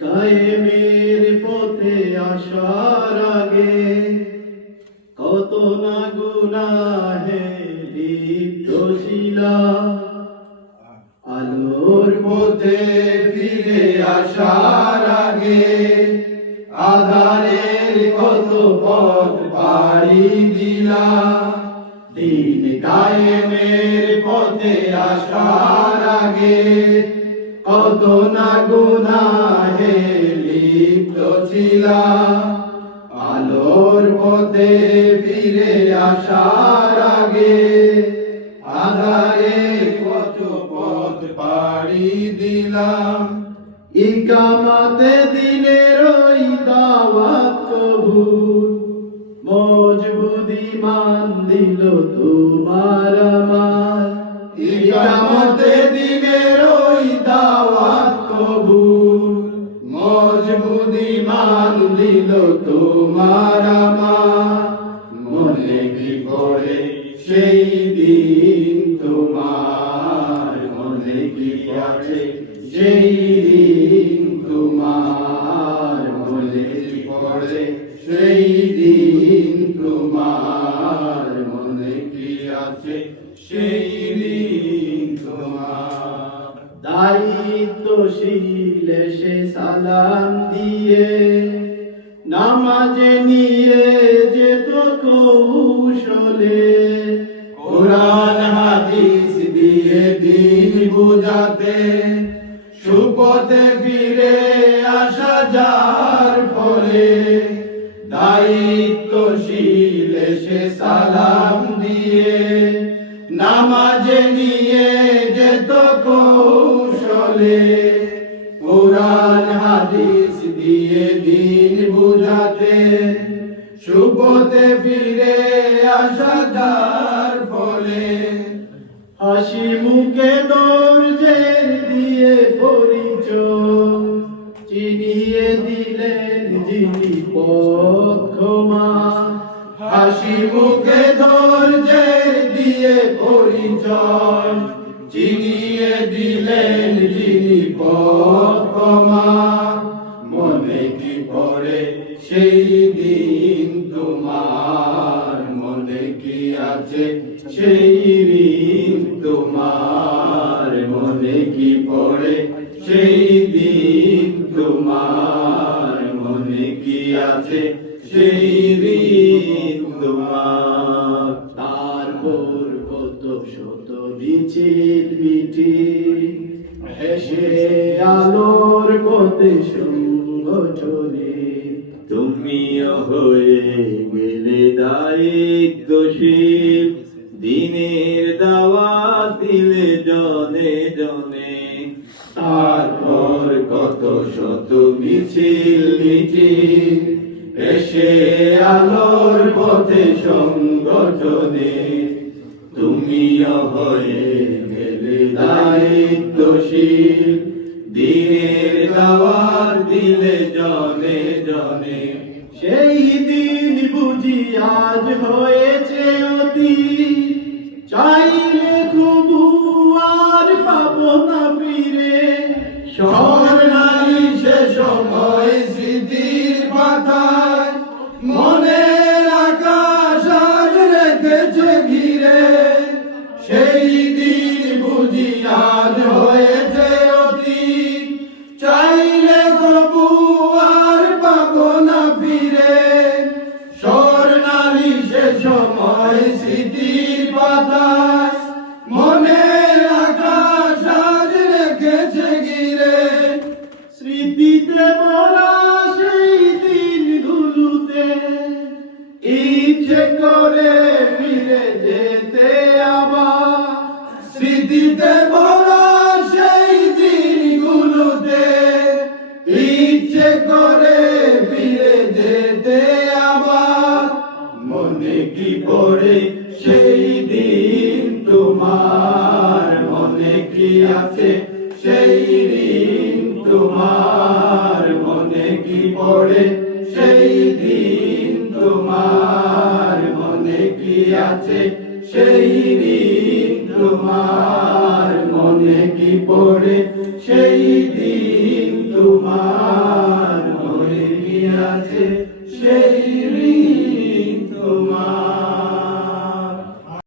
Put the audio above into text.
কায়েমের পথে আসার আগে কত না গুনাহে লিপ্ত ছিলাম আলোর আধারের কত দিলাম দিন কায়েমের পথে কত না পথে ফিরে আসার আগে আধারে কত পথ পাড়ি দিলাম। ইকামাতে দিনের ওই দাওয়াত কবুল। মজবুদি মান দিল তোমার আমার ইকামতে সেই দিন তোমার মনে কি আছে? সেই দিন তোমার মনে কি পড়ে? সেই দিন তোমার মনে কি আছে? সেই দিন তোমার দায়িত্বশীল সে সালাম দিয়ে, নামাজে নিয়ে যেত কৌশলে বুঝাতে সুপথে ফিরে আসা যার ফলে দায়িত্বশীল সে সালাম দিয়ে, নামাজে নিয়ে যেত কৌশলে, কোরআন, হাদিস দিয়ে দিন বুঝাতে সুপথে ফিরে আসা যার ফলে হাসি মুখে হাসি মুখে দর্জের দিয়ে পরিচয় চিনিয়ে দিলেন যিনি পক্ষমা মনে কি পড়ে সেই দিন তোমার? মনে কি আছে সেই ঋণ তোমার? মনে কি পড়ে সেই দিন তোমার? মনে কি আছে সেই ঋণ তোমার তারপর কত শত মিছিল মিটিং হেসে আলোর পথে সংগঠনে তুমিও হয়ে গেলে দায়িত্বশীল দিনের দাওয়াত দিলে জনে জনে। তারপর কত শত মিছিল মিটিং এসে আলোর পথে সংগঠনে তুমিও হয়ে গেলে দায়িত্বশীল। দিনের দাওয়ার দিলে জনে জনে। সেই দিন বুঝি আজ হয়েছে অতি। চাইলে খুবু আর পাবো না ফিরে। স্বর্ণালী ইচ্ছে করে ফিরে যেতে আবার স্মৃতিতে বলা সেই দিনগুলোতে ইচ্ছে করে ফিরে যেতে আবার মনে কি পড়ে সেই দিন? তোমার মনে কি আছে সেই ঋণ তোমার মনে কি পড়ে সেই দিন? তোমার আছে সেই দিন তোমার মনে কি পড়ে? সেই